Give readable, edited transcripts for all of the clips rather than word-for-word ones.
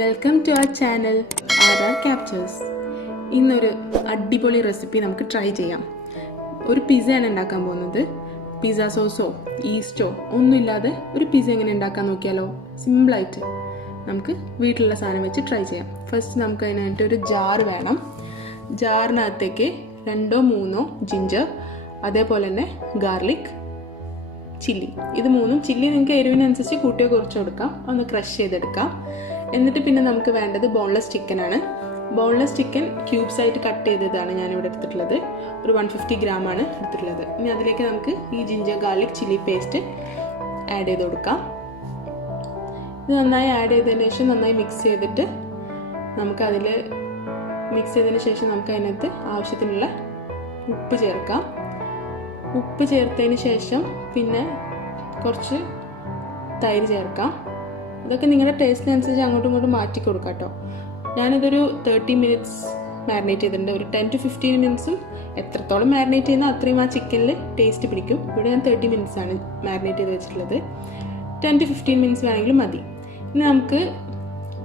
Welcome to our channel R Captures. ഇന്നൊരു അടിപൊളി recipe നമുക്ക് ട്രൈ ചെയ്യാം. ഒരു പിസ്സയാണ് ഉണ്ടാക്കാൻ പോകുന്നത്. പിസ്സ സോസോ ഈസ്റ്റോ ഒന്നുമില്ലാതെ ഒരു പിസ്സ എങ്ങനെ ഉണ്ടാക്കാൻ നോക്കിയാലോ? സിമ്പിളായിട്ട് നമുക്ക് വീട്ടിലുള്ള സാധനം വെച്ച് ട്രൈ ചെയ്യാം. ഫസ്റ്റ് നമുക്ക് അതിനായിട്ട് ഒരു ജാർ വേണം. ജാറിനകത്തേക്ക് 2-3 ജിഞ്ചർ, അതേപോലെ തന്നെ ഗാർലിക്, ചില്ലി. ഇത് മൂന്നും, ചില്ലി നിങ്ങൾക്ക് എരിവിനനുസരിച്ച് കൂട്ടിയോ കുറച്ചോ എടുക്കാം. ഒന്ന് ക്രഷ് ചെയ്തെടുക്കാം. എന്നിട്ട് പിന്നെ നമുക്ക് വേണ്ടത് ബോൺലെസ് ചിക്കനാണ്. ബോൺലെസ് ചിക്കൻ ക്യൂബ്സ് ആയിട്ട് കട്ട് ചെയ്തതാണ് ഞാനിവിടെ എടുത്തിട്ടുള്ളത്. ഒരു 150 ഗ്രാമാണ് എടുത്തിട്ടുള്ളത്. ഇനി അതിലേക്ക് നമുക്ക് ഈ ginger garlic chilli paste add ചെയ്ത് കൊടുക്കാം. ഇത് നന്നായി ആഡ് ചെയ്തതിന് ശേഷം നന്നായി മിക്സ് ചെയ്തിട്ട് നമുക്കതിൽ മിക്സ് ചെയ്തതിന് ശേഷം നമുക്ക് അതിനകത്ത് ആവശ്യത്തിനുള്ള ഉപ്പ് ചേർക്കാം. ഉപ്പ് ചേർത്തതിന് ശേഷം പിന്നെ കുറച്ച് തൈര് ചേർക്കാം. ഇതൊക്കെ നിങ്ങളുടെ ടേസ്റ്റിനനുസരിച്ച് അങ്ങോട്ടും ഇങ്ങോട്ടും മാറ്റി കൊടുക്കാം കേട്ടോ. ഞാനിതൊരു 30 മിനിറ്റ്സ് മാരിനേറ്റ് ചെയ്തിട്ടുണ്ട്. ഒരു 10 to 15 മിനിറ്റ്സും എത്രത്തോളം മാരിനേറ്റ് ചെയ്യുന്നോ അത്രയും ആ ചിക്കനിൽ ടേസ്റ്റ് പിടിക്കും. ഇവിടെ ഞാൻ 30 മിനിറ്റ്സ് ആണ് മാരിനേറ്റ് ചെയ്ത് വെച്ചിട്ടുള്ളത്. 10 to 15 മിനിറ്റ്സ് വേണമെങ്കിലും മതി. ഇനി നമുക്ക്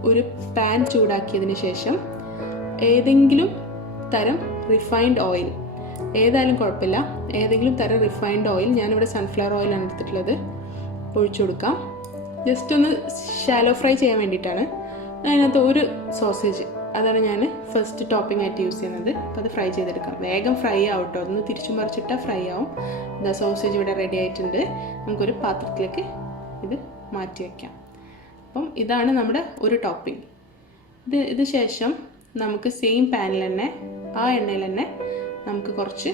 ഒരു പാൻ ചൂടാക്കിയതിന് ശേഷം ഏതെങ്കിലും തരം റിഫൈൻഡ് ഓയിൽ, ഏതായാലും കുഴപ്പമില്ല, ഏതെങ്കിലും തരം റിഫൈൻഡ് ഓയിൽ, ഞാനിവിടെ സൺഫ്ലവർ ഓയിലാണ് എടുത്തിട്ടുള്ളത്, ഒഴിച്ചു കൊടുക്കാം. ജസ്റ്റ് ഒന്ന് ഷാലോ ഫ്രൈ ചെയ്യാൻ വേണ്ടിയിട്ടാണ്. അതിനകത്ത് ഒരു സോസേജ്, അതാണ് ഞാൻ ഫസ്റ്റ് ടോപ്പിംഗ് ആയിട്ട് യൂസ് ചെയ്യുന്നത്. അപ്പോൾ അത് ഫ്രൈ ചെയ്തെടുക്കാം. വേഗം ഫ്രൈ ആവട്ടോ, അതൊന്ന് തിരിച്ചു മറിച്ചിട്ടാൽ ഫ്രൈ ആവും. എന്താ സോസേജ് ഇവിടെ റെഡി ആയിട്ടുണ്ട്. നമുക്കൊരു പാത്രത്തിലേക്ക് ഇത് മാറ്റി വയ്ക്കാം. അപ്പം ഇതാണ് നമ്മുടെ ഒരു ടോപ്പിംഗ്. ഇത് ശേഷം നമുക്ക് സെയിം പാനിൽ തന്നെ, ആ എണ്ണയിൽ തന്നെ നമുക്ക് കുറച്ച്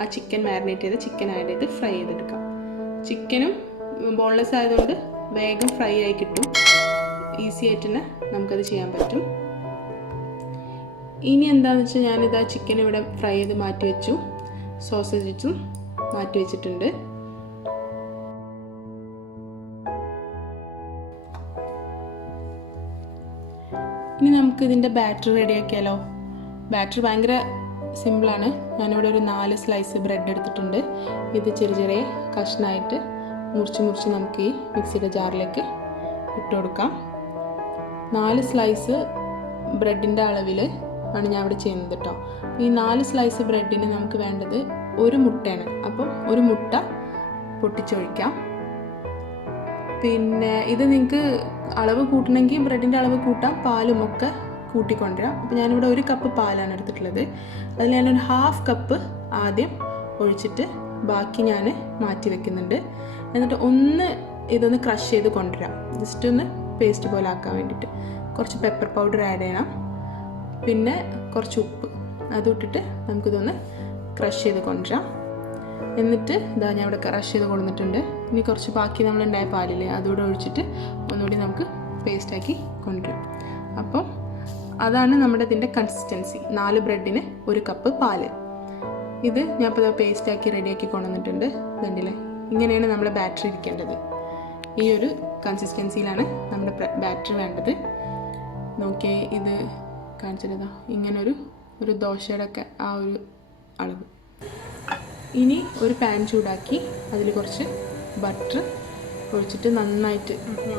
ആ ചിക്കൻ മാരിനേറ്റ് ചെയ്ത് ചിക്കൻ ആഡ് ചെയ്ത് ഫ്രൈ ചെയ്തെടുക്കാം. ചിക്കനും ബോൺലെസ് ആയതുകൊണ്ട് വേഗം ഫ്രൈ ആയി കിട്ടും. ഈസി ആയിട്ട് തന്നെ നമുക്കത് ചെയ്യാൻ പറ്റും. ഇനി എന്താണെന്ന് വെച്ചാൽ ഞാനിത് ആ ചിക്കൻ ഇവിടെ ഫ്രൈ ചെയ്ത് മാറ്റി വെച്ചു. സോസേജും മാറ്റി വെച്ചിട്ടുണ്ട്. ഇനി നമുക്ക് ഇതിൻ്റെ ബാറ്റർ റെഡിയാക്കിയാലോ? ബാറ്റർ ഭയങ്കര സിമ്പിളാണ്. ഞാനിവിടെ ഒരു 4 സ്ലൈസ് ബ്രെഡ് എടുത്തിട്ടുണ്ട്. ഇത് ചെറിയ ചെറിയ കഷ്ണമായിട്ട് മുറിച്ച് നമുക്ക് ഈ മിക്സിയുടെ ജാറിലേക്ക് ഇട്ട് കൊടുക്കാം. 4 സ്ലൈസ് ബ്രെഡിൻ്റെ അളവിൽ ആണ് ഞാൻ ഇവിടെ ചെയ്യുന്നത് കേട്ടോ. ഈ 4 സ്ലൈസ് ബ്രെഡിന് നമുക്ക് വേണ്ടത് ഒരു മുട്ടയാണ്. അപ്പം ഒരു മുട്ട പൊട്ടിച്ചൊഴിക്കാം. പിന്നെ ഇത് നിങ്ങൾക്ക് അളവ് കൂട്ടണമെങ്കിൽ ബ്രെഡിൻ്റെ അളവ് കൂട്ടാം, പാലും ഒക്കെ കൂട്ടിക്കൊണ്ടുവരാം. അപ്പോൾ ഞാനിവിടെ 1 കപ്പ് പാലാണ് എടുത്തിട്ടുള്ളത്. അതിൽ ഞാനൊരു 1/2 കപ്പ് ആദ്യം ഒഴിച്ചിട്ട് ബാക്കി ഞാൻ മാറ്റി വെക്കുന്നുണ്ട്. എന്നിട്ട് ഇതൊന്ന് ക്രഷ് ചെയ്ത് കൊണ്ടുവരാം. ജസ്റ്റ് ഒന്ന് പേസ്റ്റ് പോലെ ആക്കാൻ വേണ്ടിയിട്ട് കുറച്ച് പെപ്പർ പൗഡർ ആഡ് ചെയ്യണം. പിന്നെ കുറച്ച് ഉപ്പ് അതിട്ടിട്ട് നമുക്കിതൊന്ന് ക്രഷ് ചെയ്ത് കൊണ്ടുവരാം. എന്നിട്ട് ഞാൻ ഇവിടെ ക്രഷ് ചെയ്ത് കൊണ്ടുവന്നിട്ടുണ്ട്. ഇനി കുറച്ച് ബാക്കി നമ്മളുണ്ടായ പാലില്ലേ അതുകൂടെ ഒഴിച്ചിട്ട് ഒന്നുകൂടി നമുക്ക് പേസ്റ്റാക്കി കൊണ്ടുവരാം. അപ്പം അതാണ് നമ്മുടെ ഇതിൻ്റെ കൺസിസ്റ്റൻസി. 4 ബ്രെഡിന് 1 കപ്പ് പാല്. ഇത് ഞാൻ ഇപ്പോൾ പേസ്റ്റാക്കി റെഡിയാക്കി കൊണ്ടുവന്നിട്ടുണ്ട്. ഇതുണ്ടല്ലേ, ഇങ്ങനെയാണ് നമ്മുടെ ബാറ്ററി ഇരിക്കേണ്ടത്. ഈ ഒരു കൺസിസ്റ്റൻസിയിലാണ് നമ്മുടെ ബാറ്ററി വേണ്ടത്. നോക്കിയേ, ഇത് കാണിച്ചതാ ഇങ്ങനൊരു ദോശയുടെ ഒക്കെ ആ ഒരു അളവ്. ഇനി ഒരു പാൻ ചൂടാക്കി അതിൽ കുറച്ച് ബട്ടർ ഒഴിച്ചിട്ട് നന്നായിട്ട്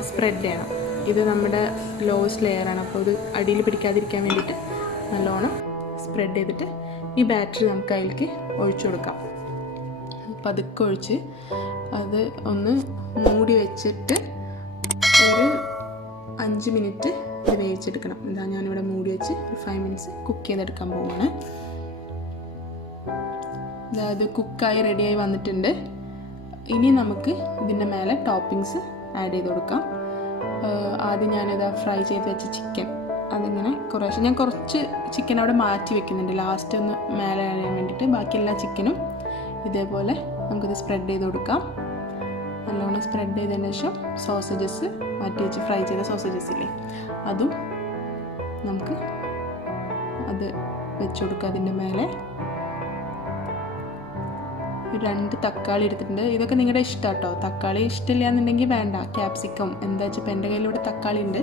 സ്പ്രെഡ് ചെയ്യണം. ഇത് നമ്മുടെ ലോവസ്റ്റ് ലെയറാണ്, അപ്പോൾ ഇത് അടിയിൽ പിടിക്കാതിരിക്കാൻ വേണ്ടിയിട്ട് നല്ലോണം സ്പ്രെഡ് ചെയ്തിട്ട് ഈ ബാറ്ററി നമുക്ക് അതിലേക്ക് ഒഴിച്ചു കൊടുക്കാം. പതുക്കെ ഒഴിച്ച് അത് ഒന്ന് മൂടി വെച്ചിട്ട് ഒരു 5 മിനിറ്റ് ഇത് വേവിച്ചെടുക്കണം. എന്താ ഞാനിവിടെ മൂടി വെച്ച് ഒരു 5 മിനിറ്റ്സ് കുക്ക് ചെയ്തെടുക്കാൻ പോവുകയാണ്. അതായത് കുക്കായി റെഡിയായി വന്നിട്ടുണ്ട്. ഇനി നമുക്ക് ഇതിൻ്റെ മേലെ ടോപ്പിങ്സ് ആഡ് ചെയ്ത് കൊടുക്കാം. ആദ്യം ഞാനിത് ഫ്രൈ ചെയ്ത് വെച്ച ചിക്കൻ അതിങ്ങനെ ഞാൻ കുറച്ച് ചിക്കൻ അവിടെ മാറ്റി വെക്കുന്നുണ്ട് ലാസ്റ്റ് ഒന്ന് മേലെ അറിയാൻ വേണ്ടിയിട്ട്. ബാക്കി എല്ലാ ചിക്കനും ഇതേപോലെ നമുക്കിത് സ്പ്രെഡ് ചെയ്ത് കൊടുക്കാം. നല്ലോണം സ്പ്രെഡ് ചെയ്തതിന് ശേഷം സോസേജസ് മാറ്റി വെച്ച് ഫ്രൈ ചെയ്ത സോസേജസ് ഇല്ലേ അതും നമുക്ക് അത് വെച്ച് കൊടുക്കുക. അതിൻ്റെ മേലെ 2 തക്കാളി എടുത്തിട്ടുണ്ട്. ഇതൊക്കെ നിങ്ങളുടെ ഇഷ്ടം കേട്ടോ. തക്കാളി ഇഷ്ടമില്ല എന്നുണ്ടെങ്കിൽ വേണ്ട, ക്യാപ്സിക്കം എന്താ വെച്ചാൽ ഇപ്പം എൻ്റെ കയ്യിലിവിടെ തക്കാളി ഉണ്ട്,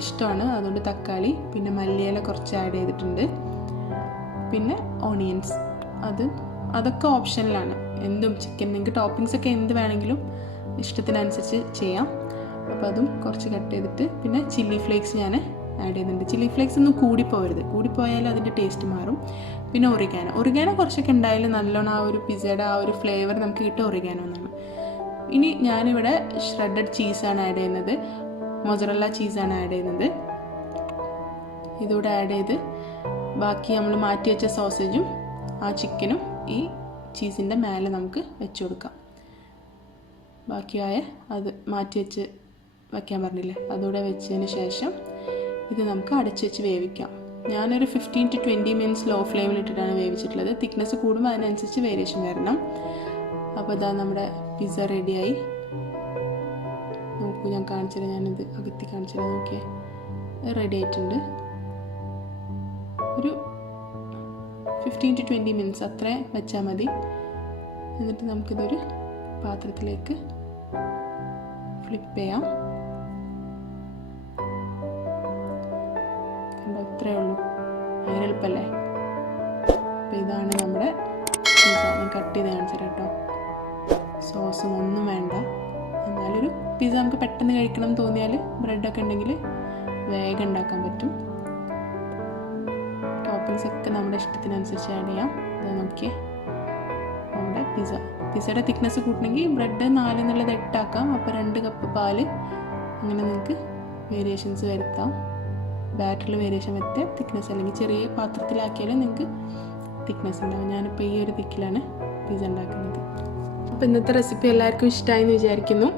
ഇഷ്ടമാണ്, അതുകൊണ്ട് തക്കാളി. പിന്നെ മല്ലിയില കുറച്ച് ആഡ് ചെയ്തിട്ടുണ്ട്. പിന്നെ ഓണിയൻസ്, അതൊക്കെ ഓപ്ഷനിലാണ്. എന്തും ചിക്കൻ നിങ്ങൾക്ക് ടോപ്പിങ്സ് ഒക്കെ എന്ത് വേണമെങ്കിലും ഇഷ്ടത്തിനനുസരിച്ച് ചെയ്യാം. അപ്പോൾ അതും കുറച്ച് കട്ട് ചെയ്തിട്ട്, പിന്നെ ചില്ലി ഫ്ലേക്സ് ഞാൻ ആഡ് ചെയ്യുന്നുണ്ട്. ചില്ലി ഫ്ലേക്സ് ഒന്നും കൂടിപ്പോയാൽ അതിൻ്റെ ടേസ്റ്റ് മാറും. പിന്നെ ഒറിഗാനോ കുറച്ചൊക്കെ ഉണ്ടായാലും നല്ലോണം ആ ഒരു പിസ്സയുടെ ആ ഒരു ഫ്ലേവർ നമുക്ക് കിട്ടും ഒറിഗാനോ എന്നാണ്. ഇനി ഞാനിവിടെ ഷ്രെഡഡ് ചീസാണ് ആഡ് ചെയ്യുന്നത്, മൊസറല്ല ചീസാണ് ആഡ് ചെയ്യുന്നത്. ഇതൂടെ ആഡ് ചെയ്ത് ബാക്കി നമ്മൾ മാറ്റി വെച്ച സോസേജും ആ ചിക്കനും ഈ ചീസിൻ്റെ മേലെ നമുക്ക് വെച്ച് കൊടുക്കാം. ബാക്കിയായ അത് മാറ്റി വയ്ക്കാൻ പറഞ്ഞില്ലേ, അതുകൂടെ വെച്ചതിന് ശേഷം ഇത് നമുക്ക് അടച്ച് വെച്ച് വേവിക്കാം. ഞാനൊരു 15 to 20 മിനിറ്റ്സ് ലോ ഫ്ലെയിമിലിട്ടിട്ടാണ് വേവിച്ചിട്ടുള്ളത്. തിക്നെസ് കൂടുമ്പോൾ അതിനനുസരിച്ച് വേരിയേഷൻ വരണം. അപ്പോൾ ഇതാ നമ്മുടെ പിസ്സ റെഡിയായി. നോക്കൂ, ഞാൻ കാണിച്ചുതരാം, ഞാനിത് അകത്തി കാണിച്ചുതരാം. നോക്കിയേ, റെഡി ആയിട്ടുണ്ട്. ഒരു 15 to 20 മിനിറ്റ്സ് അത്ര വെച്ചാൽ മതി. എന്നിട്ട് നമുക്കിതൊരു പാത്രത്തിലേക്ക് ഫ്ലിപ്പ് ചെയ്യാം. ഇത്രയേ ഉള്ളൂ, അങ്ങനെ എളുപ്പമല്ലേ? അപ്പോൾ ഇതാണ് നമ്മുടെ പിസ്സ. ഞാൻ കട്ട് ചെയ്ത് കാണിച്ചു തരാം കേട്ടോ. സോസും ഒന്നും വേണ്ട. എന്നാലൊരു പിസ്സ നമുക്ക് പെട്ടെന്ന് കഴിക്കണം തോന്നിയാൽ ബ്രെഡൊക്കെ ഉണ്ടെങ്കിൽ വേഗം ഉണ്ടാക്കാൻ പറ്റും. ടോപ്പിങ്സ് ഒക്കെ നമ്മുടെ ഇഷ്ടത്തിനനുസരിച്ച് ആഡ് ചെയ്യാം. അത് നോക്കിയേ, നമ്മുടെ പിസ്സയുടെ തിക്നെസ് കൂട്ടണമെങ്കിൽ ബ്രെഡ് 4 എന്നുള്ളത് 8 ആക്കാം. അപ്പോൾ 2 കപ്പ് പാല്, അങ്ങനെ നിങ്ങൾക്ക് വേരിയേഷൻസ് വരുത്താം. ബാറ്ററിൽ വേരിയേഷൻ വരുത്താം. തിക്നെസ് അല്ലെങ്കിൽ ചെറിയ പാത്രത്തിലാക്കിയാലും നിങ്ങൾക്ക് തിക്നെസ് ഉണ്ടാവും. ഞാനിപ്പോൾ ഈ ഒരു തിക്കിലാണ് പിസ്സ ഉണ്ടാക്കുന്നത്. അപ്പോൾ ഇന്നത്തെ റെസിപ്പി എല്ലാവർക്കും ഇഷ്ടമായി എന്ന് വിചാരിക്കുന്നു.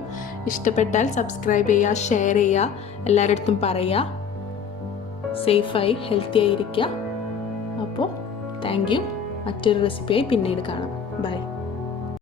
ഇഷ്ടപ്പെട്ടാൽ സബ്സ്ക്രൈബ് ചെയ്യുക, ഷെയർ ചെയ്യുക, എല്ലാവരുടെ അടുത്തും പറയുക. സേഫായി ഹെൽത്തി ആയിരിക്കുക. അപ്പോൾ താങ്ക് യു. മറ്റൊരു റെസിപ്പിയായി പിന്നീട് കാണാം. ബൈ.